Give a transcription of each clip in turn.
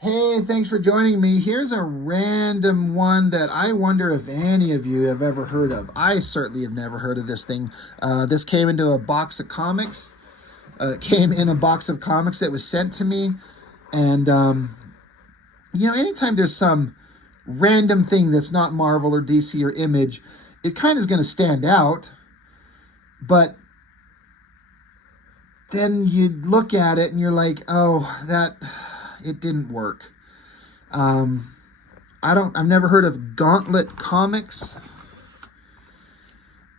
Hey, thanks for joining me. Here's a random one that I wonder if any of you have ever heard of. I certainly have never heard of this thing. This came into a box of comics. Came in a box of comics that was sent to me. And, anytime there's some random thing that's not Marvel or DC or Image, it kind of is going to stand out. But then you look at it and you're like, oh, it didn't work. Um, I've never heard of Gauntlet Comics.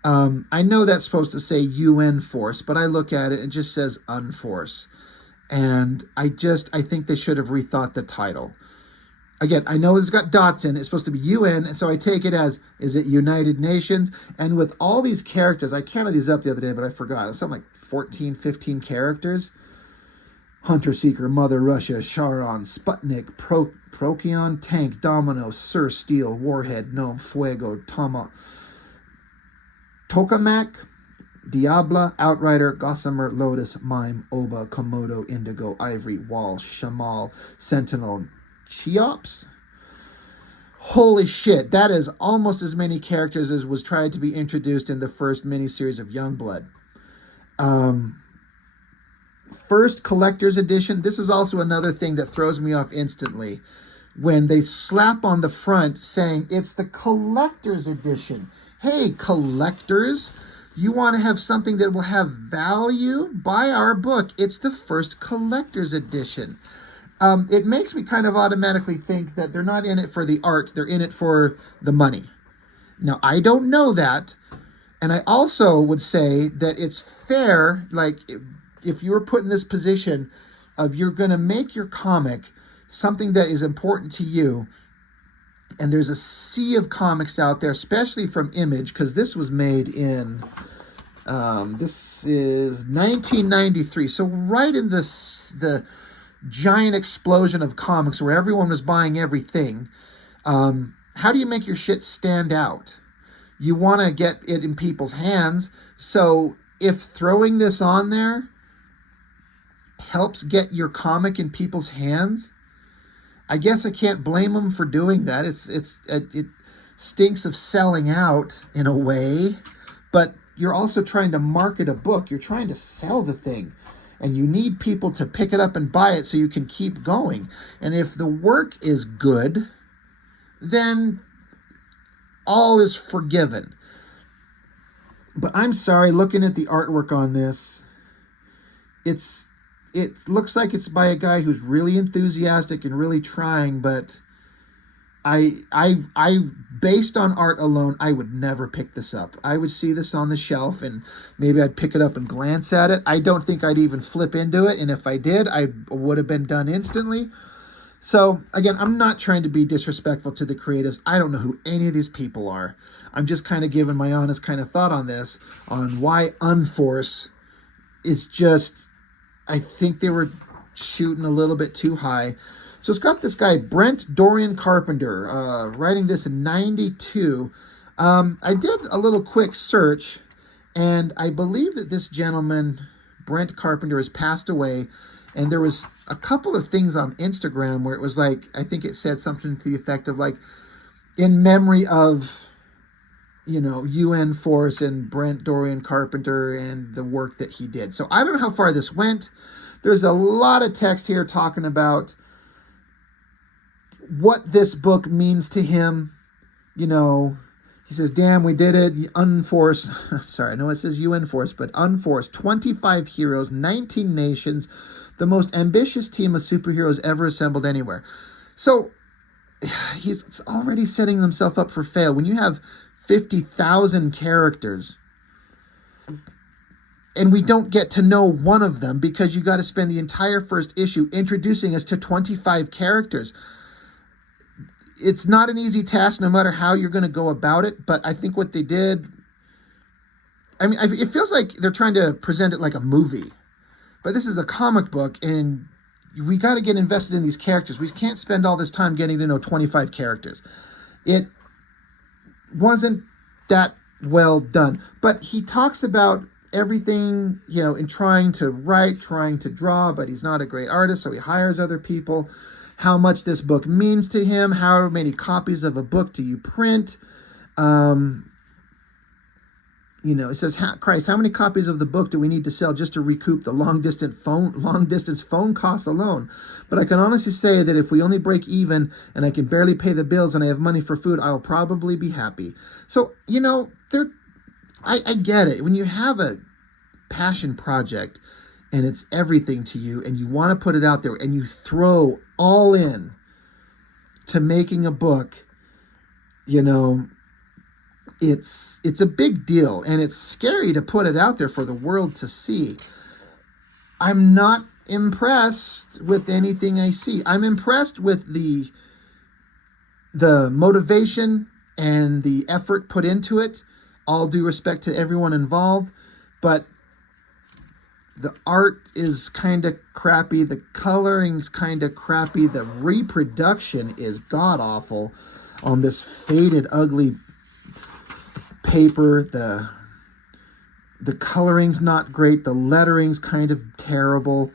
I know that's supposed to say UN Force, but I look at it and it just says Unforce. And I think they should have rethought the title. Again, I know it's got dots in it. It's supposed to be UN, and so I take it as, is it United Nations? And with all these characters, I counted these up the other day, but I forgot. It's something like 14, 15 characters. Hunter Seeker, Mother Russia, Charon, Sputnik, Procyon, Tank, Domino, Sir Steel, Warhead, Gnome, Fuego, Tokamak, Diabla, Outrider, Gossamer, Lotus, Mime, Oba, Komodo, Indigo, Ivory, Wall, Shamal, Sentinel, Cheops. Holy shit, that is almost as many characters as was tried to be introduced in the first miniseries of Youngblood. First collector's edition. This is also another thing that throws me off instantly when they slap on the front saying it's the collector's edition. Hey, collectors, you want to have something that will have value? Buy our book. It's the first collector's edition. It makes me kind of automatically think that they're not in it for the art, they're in it for the money. Now, I don't know that. And I also would say that it's fair, like, if you were put in this position of you're going to make your comic something that is important to you, and there's a sea of comics out there, especially from Image, because this was made in, this is 1993, so right in the giant explosion of comics where everyone was buying everything. How do you make your shit stand out? You want to get it in people's hands, so if throwing this on there helps get your comic in people's hands, I guess I can't blame them for doing that. It stinks of selling out in a way, but you're also trying to market a book. You're trying to sell the thing, and you need people to pick it up and buy it so you can keep going. And if the work is good, then all is forgiven. But I'm sorry, looking at the artwork on this, it looks like it's by a guy who's really enthusiastic and really trying, but I based on art alone, I would never pick this up. I would see this on the shelf and maybe I'd pick it up and glance at it. I don't think I'd even flip into it, and if I did, I would have been done instantly. So again, I'm not trying to be disrespectful to the creatives. I don't know who any of these people are. I'm just kind of giving my honest kind of thought on this, on why Unforce is just, I think they were shooting a little bit too high. So it's got this guy, Brent Dorian Carpenter, writing this in 92. I did a little quick search, and I believe that this gentleman, Brent Carpenter, has passed away. And there was a couple of things on Instagram where it was like, I think it said something to the effect of like, in memory of, UN Force and Brent Dorian Carpenter and the work that he did. So I don't know how far this went. There's a lot of text here talking about what this book means to him. He says, damn, we did it. Unforce. Sorry, I know it says UN Force, but Unforce, 25 heroes, 19 nations, the most ambitious team of superheroes ever assembled anywhere. So he's already setting himself up for fail. When you have 50,000 characters and we don't get to know one of them because you got to spend the entire first issue introducing us to 25 characters. It's not an easy task no matter how you're going to go about it, but I think what they did, it feels like they're trying to present it like a movie, but this is a comic book, and we got to get invested in these characters. We can't spend all this time getting to know 25 characters. It wasn't that well done, but he talks about everything, in trying to write, trying to draw, but he's not a great artist, so he hires other people. how much this book means to him. How many copies of a book do you print? It says, Christ, how many copies of the book do we need to sell just to recoup the long distance phone costs alone? But I can honestly say that if we only break even and I can barely pay the bills and I have money for food, I'll probably be happy. So, I get it. When you have a passion project and it's everything to you and you want to put it out there and you throw all in to making a book, it's a big deal, and it's scary to put it out there for the world to see. I'm not impressed with anything I see. I'm impressed with the motivation and the effort put into it. All due respect to everyone involved, but the art is kind of crappy. The coloring's kind of crappy. The reproduction is god-awful on this faded, ugly paper. The coloring's not great. The lettering's kind of terrible.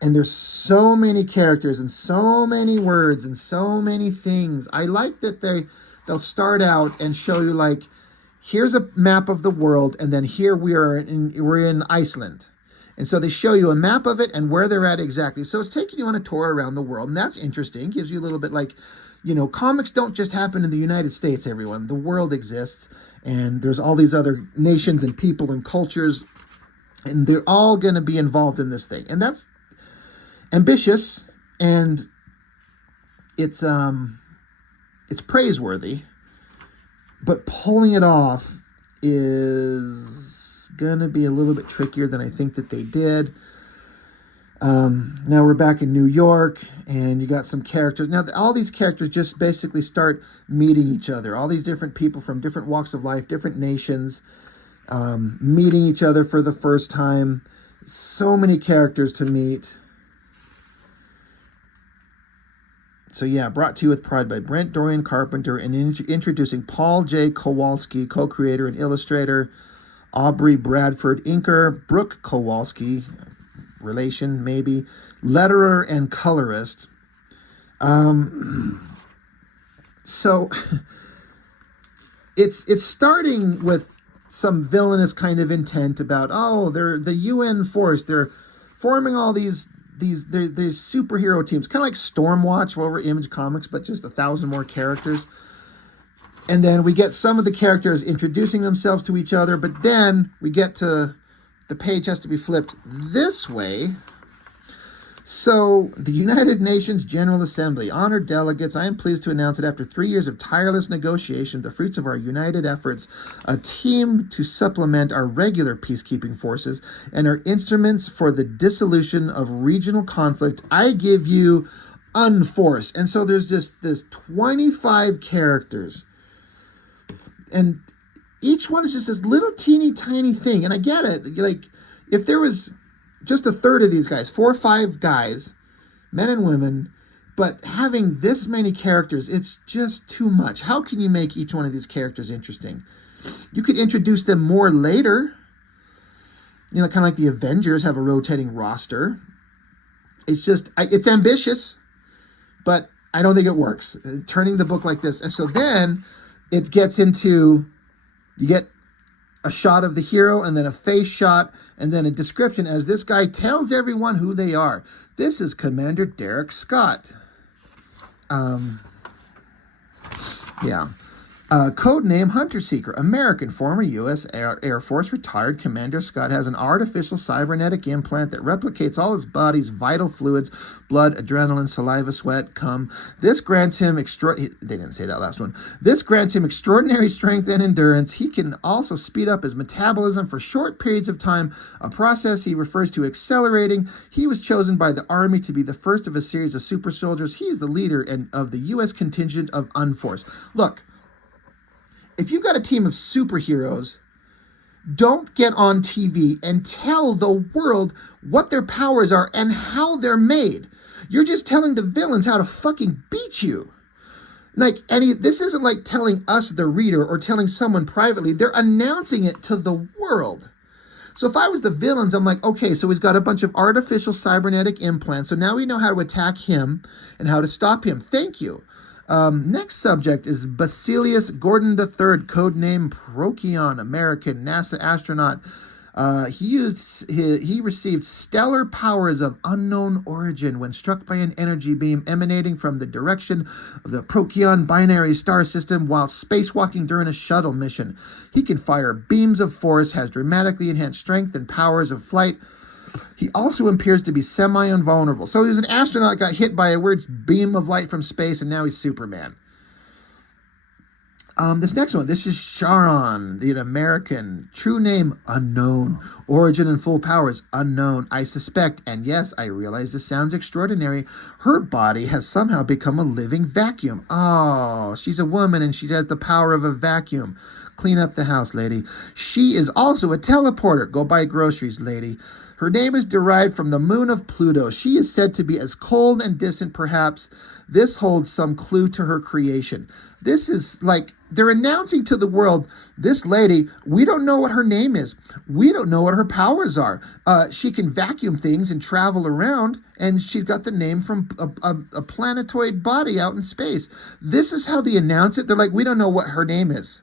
And there's so many characters and so many words and so many things. I like that they'll start out and show you, like, here's a map of the world, and then here we're in Iceland. And so they show you a map of it and where they're at exactly. So it's taking you on a tour around the world, and that's interesting. Gives you a little bit like, comics don't just happen in the United States, everyone. The world exists, and there's all these other nations and people and cultures, and they're all going to be involved in this thing. And that's ambitious, and it's praiseworthy, but pulling it off is gonna be a little bit trickier than I think that they did. Now we're back in New York, and you got some characters. Now all these characters just basically start meeting each other. All these different people from different walks of life, different nations, meeting each other for the first time. So many characters to meet. So yeah, brought to you with pride by Brent Dorian Carpenter, and introducing Paul J. Kowalski, co-creator and illustrator, Aubrey Bradford, inker, Brooke Kowalski, relation maybe, letterer and colorist. So it's starting with some villainous kind of intent about, they're the UN force, they're forming all these superhero teams, kind of like Stormwatch over Image Comics, but just 1,000 more characters. And then we get some of the characters introducing themselves to each other, but then we get to, the page has to be flipped this way. So, the United Nations General Assembly, honored delegates, I am pleased to announce that after 3 years of tireless negotiation, the fruits of our united efforts, a team to supplement our regular peacekeeping forces and our instruments for the dissolution of regional conflict, I give you UNFORCE. And so there's just this 25 characters. And each one is just this little teeny tiny thing. And I get it. Like, if there was just a third of these guys, 4 or 5 guys, men and women, but having this many characters, it's just too much. How can you make each one of these characters interesting? You could introduce them more later. Kind of like the Avengers have a rotating roster. It's just, it's ambitious, but I don't think it works. Turning the book like this. And so then it gets into, you get a shot of the hero, and then a face shot, and then a description as this guy tells everyone who they are. This is Commander Derek Scott. Codename Hunter Seeker, American, former U.S. Air Force, retired. Commander Scott has an artificial cybernetic implant that replicates all his body's vital fluids, blood, adrenaline, saliva, sweat, cum. This grants him they didn't say that last one. This grants him extraordinary strength and endurance. He can also speed up his metabolism for short periods of time, a process he refers to accelerating. He was chosen by the Army to be the first of a series of super soldiers. He is the leader of the U.S. contingent of UNFORCE. Look, if you've got a team of superheroes, don't get on TV and tell the world what their powers are and how they're made. You're just telling the villains how to fucking beat you. This isn't like telling us, the reader, or telling someone privately. They're announcing it to the world. So if I was the villains, I'm like, okay, so he's got a bunch of artificial cybernetic implants. So now we know how to attack him and how to stop him. Thank you. Next subject is Basilius Gordon III, codename Procyon, American NASA astronaut. He received stellar powers of unknown origin when struck by an energy beam emanating from the direction of the Procyon binary star system while spacewalking during a shuttle mission. He can fire beams of force, has dramatically enhanced strength and powers of flight. He also appears to be semi-invulnerable. So he was an astronaut, got hit by a weird beam of light from space, and now he's Superman. This next one, this is Charon, the American. True name, unknown. Origin and full powers, unknown. I suspect, and yes, I realize this sounds extraordinary, her body has somehow become a living vacuum. Oh, she's a woman and she has the power of a vacuum. Clean up the house, lady. She is also a teleporter. Go buy groceries, lady. Her name is derived from the moon of Pluto. She is said to be as cold and distant, perhaps. This holds some clue to her creation. This is like, they're announcing to the world, this lady, we don't know what her name is. We don't know what her powers are. She can vacuum things and travel around, and she's got the name from a planetoid body out in space. This is how they announce it. They're like, we don't know what her name is,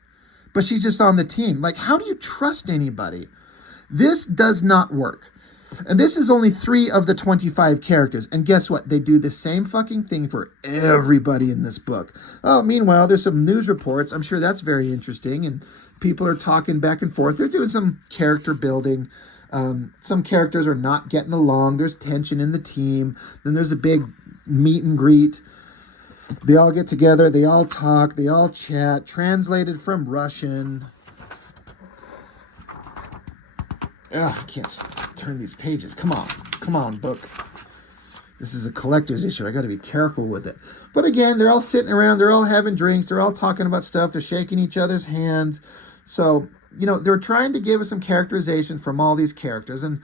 but she's just on the team. Like, how do you trust anybody? This does not work. And this is only 3 of the 25 characters. And guess what? They do the same fucking thing for everybody in this book. Oh, meanwhile, there's some news reports. I'm sure that's very interesting. And people are talking back and forth. They're doing some character building. Some characters are not getting along. There's tension in the team. Then there's a big meet and greet. They all get together. They all talk. They all chat. Translated from Russian. Ugh, I can't turn these pages. Come on, book. This is a collector's issue. I got to be careful with it. But again, they're all sitting around. They're all having drinks. They're all talking about stuff. They're shaking each other's hands. So, they're trying to give us some characterization from all these characters. And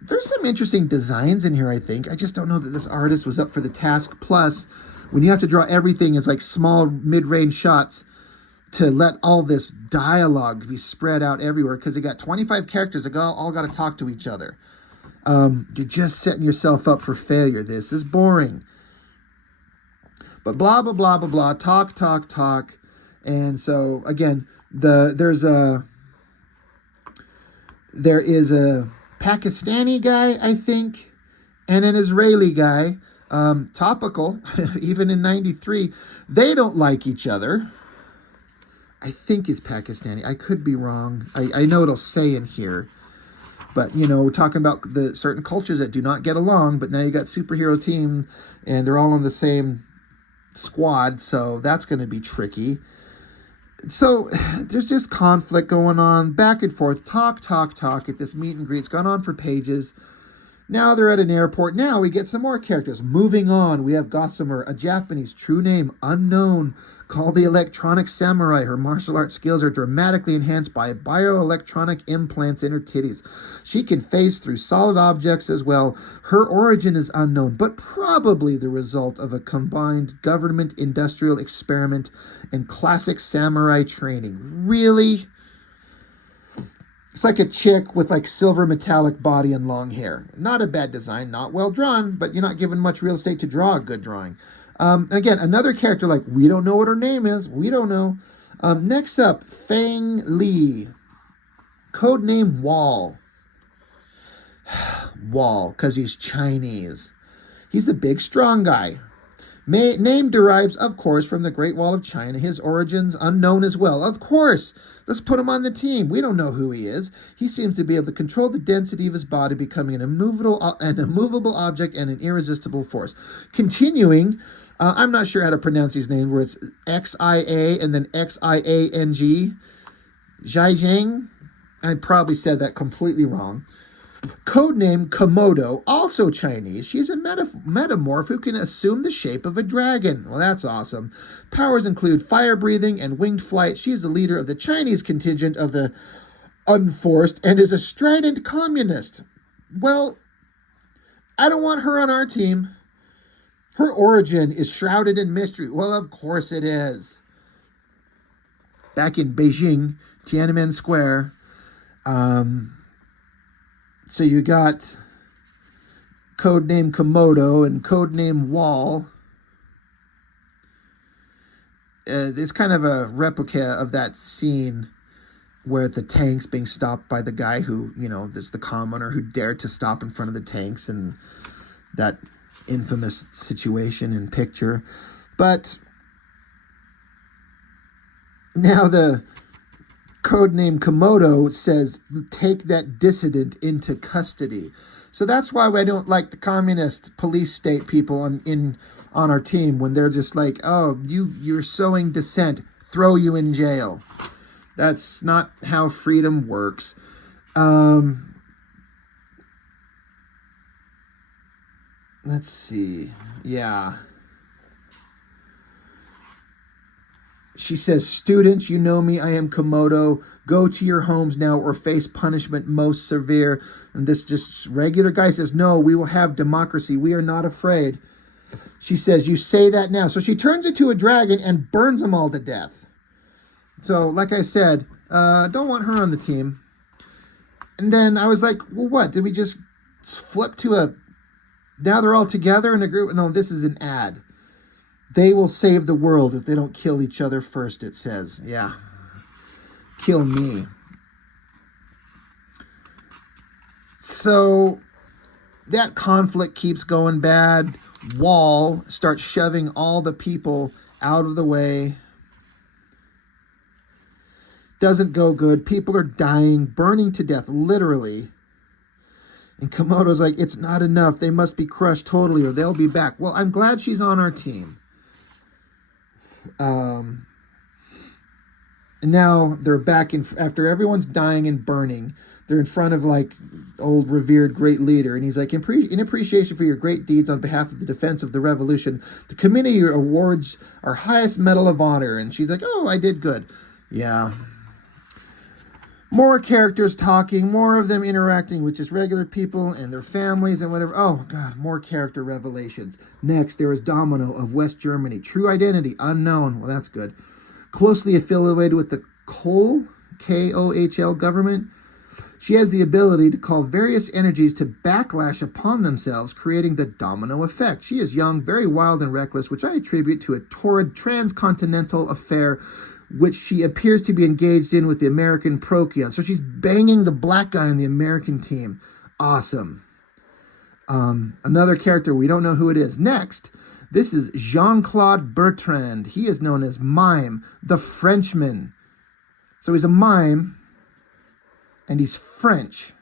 there's some interesting designs in here, I think. I just don't know that this artist was up for the task. Plus, when you have to draw everything as like small mid-range shots, to let all this dialogue be spread out everywhere, because they got 25 characters that all got to talk to each other. You're just setting yourself up for failure. This is boring. But blah, blah, blah, blah, blah. Talk. And so, again, there is a Pakistani guy, I think, and an Israeli guy. Topical, even in 93. They don't like each other. I think is Pakistani. I could be wrong. I know it'll say in here. But, we're talking about the certain cultures that do not get along. But now you got superhero team, and they're all on the same squad. So that's going to be tricky. So there's just conflict going on. Back and forth. Talk at this meet and greet. It's gone on for pages. Now they're at an airport. Now we get some more characters. Moving on, we have Gossamer, a Japanese, true name unknown, called the Electronic Samurai. Her martial arts skills are dramatically enhanced by bioelectronic implants in her titties. She can phase through solid objects as well. Her origin is unknown, but probably the result of a combined government-industrial experiment and classic samurai training. Really? It's like a chick with like silver metallic body and long hair. Not a bad design, not well drawn, but you're not given much real estate to draw a good drawing. Again, another character like, we don't know what her name is. We don't know. Next up, Fang Li. Codename Wall. Wall, because he's Chinese. He's the big, strong guy. Name derives, of course, from the Great Wall of China. His origins unknown as well. Of course. Let's put him on the team. We don't know who he is. He seems to be able to control the density of his body, becoming an immovable object and an irresistible force. Continuing, I'm not sure how to pronounce his name, where it's Xia and then Xiang. Zhaijing. I probably said that completely wrong. Codename Komodo, also Chinese. She's a metamorph who can assume the shape of a dragon. Well, that's awesome. Powers include fire breathing and winged flight. She is the leader of the Chinese contingent of the Unforced and is a strident communist. Well, I don't want her on our team. Her origin is shrouded in mystery. Well, of course it is. Back in Beijing, Tiananmen Square, So you got codename Komodo and codename Wall. It's kind of a replica of that scene where the tank's being stopped by the guy who, there's the commoner who dared to stop in front of the tanks, and that infamous situation and picture. But now the codename Komodo says, take that dissident into custody. So that's why I don't like the communist police state people on our team, when they're just like, oh, you're sowing dissent, throw you in jail. That's not how freedom works. Let's see. Yeah. She says, students, you know me, I am Komodo. Go to your homes now or face punishment most severe. And this just regular guy says, no, we will have democracy. We are not afraid. She says, you say that now. So she turns into a dragon and burns them all to death. So, like I said, don't want her on the team. And then I was like, well, what? Did we just flip to now they're all together in a group? No, this is an ad. They will save the world if they don't kill each other first, it says. Yeah. Kill me. So that conflict keeps going bad. Wall starts shoving all the people out of the way. Doesn't go good. People are dying, burning to death, literally. And Komodo's like, it's not enough. They must be crushed totally or they'll be back. Well, I'm glad she's on our team. And now they're back after everyone's dying and burning. They're in front of like old revered great leader, and he's like, in appreciation for your great deeds on behalf of the defense of the revolution, the committee awards our highest medal of honor. And she's like, oh, I did good. Yeah. More characters talking, more of them interacting with just regular people and their families and whatever. Oh, God, more character revelations. Next, there is Domino of West Germany. True identity, unknown. Well, that's good. Closely affiliated with the Kohl, K-O-H-L government. She has the ability to call various energies to backlash upon themselves, creating the domino effect. She is young, very wild and reckless, which I attribute to a torrid transcontinental affair which she appears to be engaged in with the American Procyon. So she's banging the black guy on the American team. Awesome. Another character, we don't know who it is. Next, this is Jean-Claude Bertrand. He is known as Mime, the Frenchman. So he's a mime, and he's French.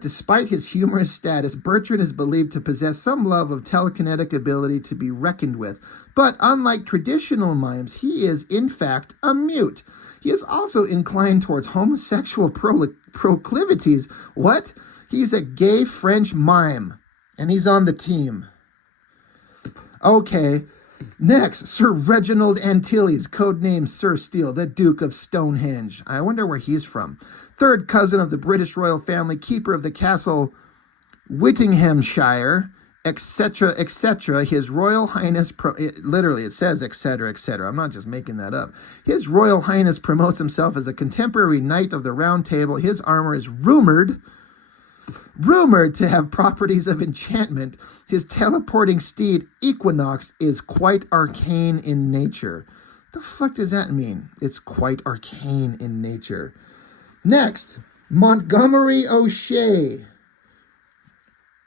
Despite his humorous status, Bertrand is believed to possess some level of telekinetic ability to be reckoned with. But unlike traditional mimes, he is, in fact, a mute. He is also inclined towards homosexual proclivities. What? He's a gay French mime, and he's on the team. Okay. Next, Sir Reginald Antilles, codenamed Sir Steele, the Duke of Stonehenge. I wonder where he's from. Third cousin of the British royal family, keeper of the castle Whittinghamshire, etc., etc. His Royal Highness, literally it says etc., etc. I'm not just making that up. His Royal Highness promotes himself as a contemporary knight of the Round Table. His armor is rumored to have properties of enchantment. His teleporting steed, Equinox, is quite arcane in nature. The fuck does that mean? It's quite arcane in nature. Next, Montgomery O'Shea.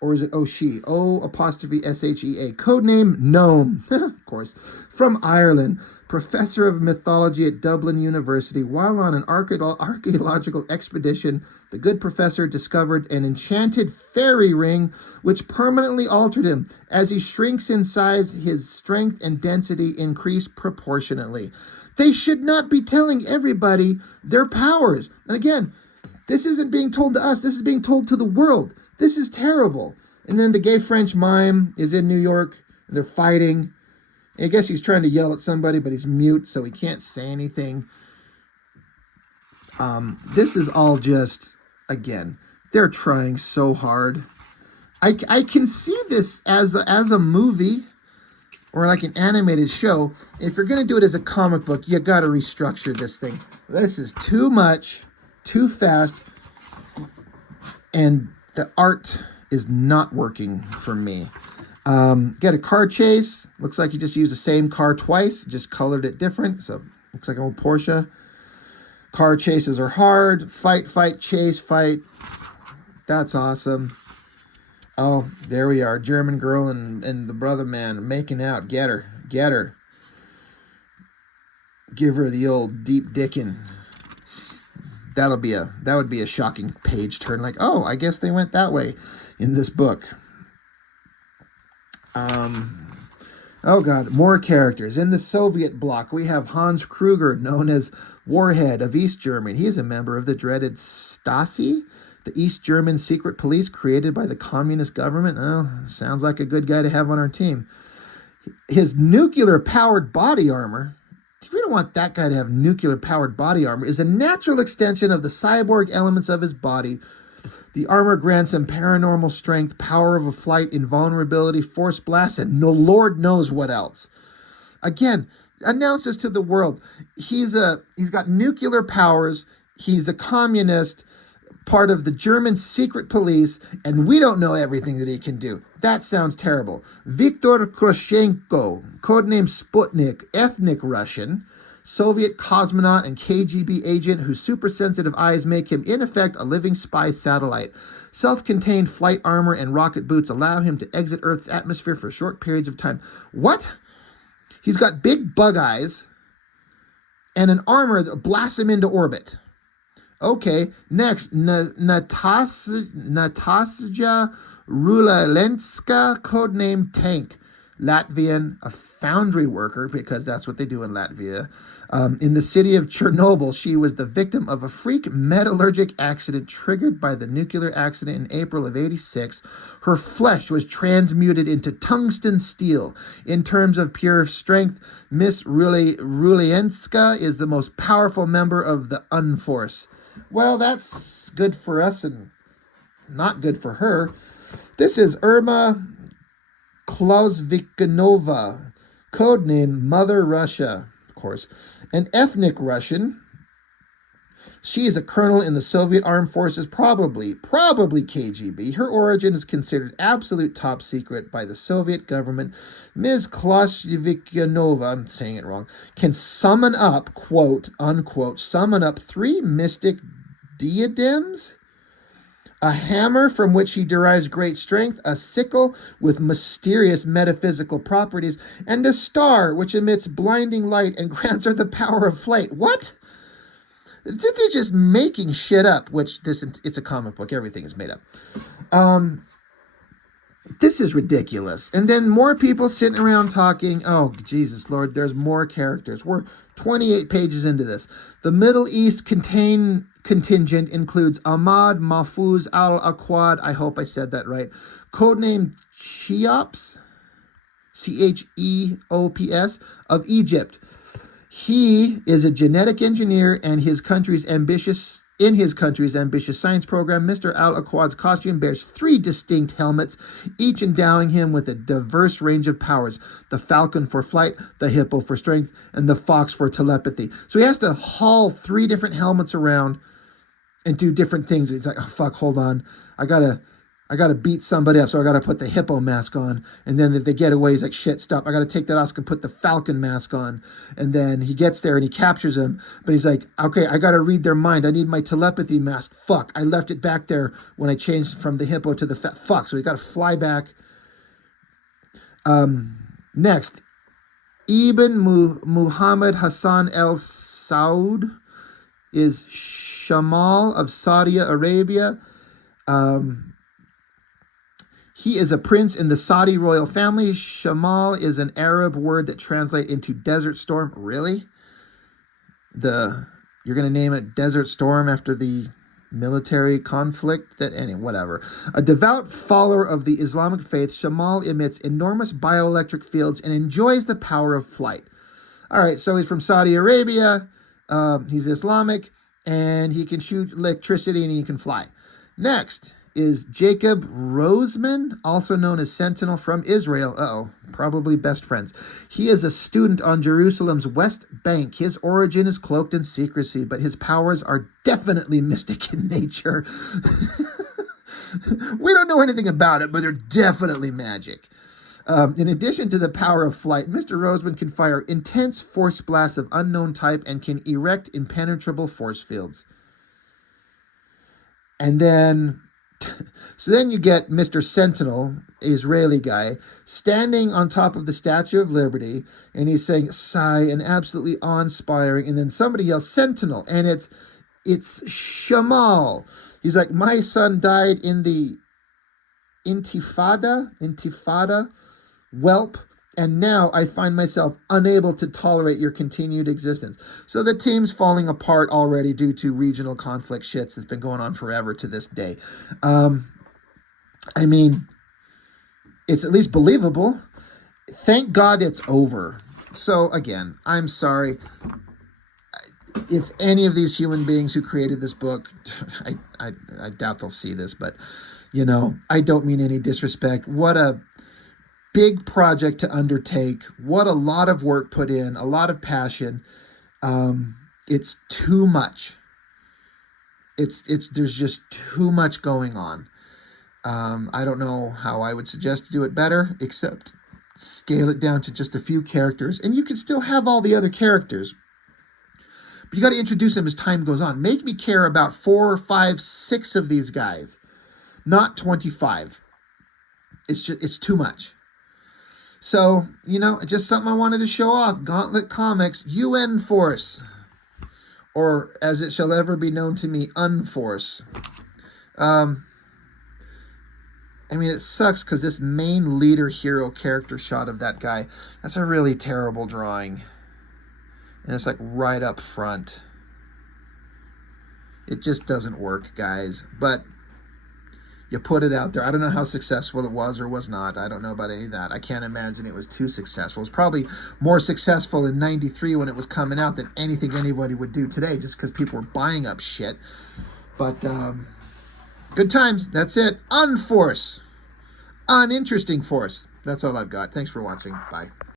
Or is it O'Shea? O''S-H-E-A. Codename Gnome, of course. From Ireland. Professor of mythology at Dublin University. While on an archaeological expedition, the good professor discovered an enchanted fairy ring which permanently altered him. As he shrinks in size, his strength and density increase proportionately. They should not be telling everybody their powers. And again, this isn't being told to us. This is being told to the world. This is terrible. And then the gay French mime is in New York, and they're fighting. I guess he's trying to yell at somebody, but he's mute, so he can't say anything. This is all just, again, they're trying so hard. I can see this as a movie or like an animated show. If you're going to do it as a comic book, you got to restructure this thing. This is too much, too fast. and the art is not working for me. Get a car chase. Looks like you just used the same car twice, just colored it different. So looks like an old Porsche. Car chases are hard. Fight, fight, chase, fight. That's awesome. Oh, there we are. German girl and the brother man making out. Get her. Get her. Give her the old deep dicking. That would be a shocking page turn. Like, oh, I guess they went that way in this book. Oh God, more characters. In the Soviet bloc, we have Hans Kruger, known as Warhead of East Germany. He is a member of the dreaded Stasi, the East German secret police created by the communist government. Oh, sounds like a good guy to have on our team. His nuclear-powered body armor, we don't want that guy to have nuclear-powered body armor, is a natural extension of the cyborg elements of his body. The armor grants him paranormal strength, power of a flight, invulnerability, force blast, and no Lord knows what else. Again, announces to the world, he's got nuclear powers, he's a communist, part of the German secret police, and we don't know everything that he can do. That sounds terrible. Viktor Krushenko, codename Sputnik, ethnic Russian, Soviet cosmonaut and KGB agent whose super-sensitive eyes make him, in effect, a living spy satellite. Self-contained flight armor and rocket boots allow him to exit Earth's atmosphere for short periods of time. What? He's got big bug eyes and an armor that blasts him into orbit. Okay, next, Natasja Rulalenska, codename Tank. Latvian, a foundry worker, because that's what they do in Latvia. In the city of Chernobyl, she was the victim of a freak metallurgic accident triggered by the nuclear accident in April of '86. Her flesh was transmuted into tungsten steel. In terms of pure strength, Miss Rulienska is the most powerful member of the Unforce. Well, that's good for us and not good for her. This is Irma Klausvikanova, codename Mother Russia, of course, an ethnic Russian. She is a colonel in the Soviet armed forces, probably KGB. Her origin is considered absolute top secret by the Soviet government. Ms. Klausvikanova, I'm saying it wrong, can summon up, quote, unquote, summon up 3 mystic diadems, a hammer from which she derives great strength, a sickle with mysterious metaphysical properties, and a star which emits blinding light and grants her the power of flight. What? They're just making shit up, which it's a comic book. Everything is made up. This is ridiculous. And then more people sitting around talking. Oh, Jesus, Lord, there's more characters. We're 28 pages into this. The Middle East contingent includes Ahmad Mahfouz al-Aqad, I hope I said that right, codename Cheops, Cheops, of Egypt. He is a genetic engineer and in his country's ambitious science program. Mr. Al-Aqad's costume bears 3 distinct helmets, each endowing him with a diverse range of powers. The falcon for flight, the hippo for strength, and the fox for telepathy. So he has to haul 3 different helmets around and do different things. It's like, oh, fuck, hold on. I gotta beat somebody up, so I gotta put the hippo mask on. And then if they get away, he's like, shit, stop. I gotta take that off and put the falcon mask on. And then he gets there and he captures him. But he's like, okay, I gotta read their mind. I need my telepathy mask. Fuck, I left it back there when I changed from the hippo to the fuck. So he gotta fly back. Next, Ibn Muhammad Hassan El Saud is Shamal of Saudi Arabia. He is a prince in the Saudi royal family. Shamal is an Arab word that translates into desert storm. Really? You're going to name it Desert Storm after the military conflict? Whatever. A devout follower of the Islamic faith, Shamal emits enormous bioelectric fields and enjoys the power of flight. All right, so he's from Saudi Arabia. He's Islamic, and he can shoot electricity and he can fly. Next is Jacob Roseman, also known as Sentinel, from Israel. Probably best friends. He is a student on Jerusalem's West Bank. His origin is cloaked in secrecy, but his powers are definitely mystic in nature. We don't know anything about it, but they're definitely magic. In addition to the power of flight, Mr. Roseman can fire intense force blasts of unknown type and can erect impenetrable force fields. And then, so then you get Mr. Sentinel, Israeli guy, standing on top of the Statue of Liberty, and he's saying, sigh, and absolutely awe-inspiring. And then somebody yells, Sentinel, and it's Shamal. He's like, my son died in the Intifada, whelp, and now I find myself unable to tolerate your continued existence. So the team's falling apart already due to regional conflict shits that's been going on forever to this day. I mean, it's at least believable. Thank God it's over. So again, I'm sorry. If any of these human beings who created this book, I doubt they'll see this, but, you know, I don't mean any disrespect. What a big project to undertake. What a lot of work put in, a lot of passion. It's too much. There's just too much going on. I don't know how I would suggest to do it better, except scale it down to just a few characters, and you can still have all the other characters. But you got to introduce them as time goes on. Make me care about 4, 5, 6 of these guys, not 25. It's too much. So, you know, just something I wanted to show off. Gauntlet Comics, UN Force, or as it shall ever be known to me, Unforce. I mean, it sucks because this main leader hero character shot of that guy, that's a really terrible drawing. And it's like right up front. It just doesn't work, guys. But you put it out there. I don't know how successful it was or was not. I don't know about any of that. I can't imagine it was too successful. It's probably more successful in '93 when it was coming out than anything anybody would do today, just because people were buying up shit. But good times. That's it. Unforce. Uninteresting Force. That's all I've got. Thanks for watching. Bye.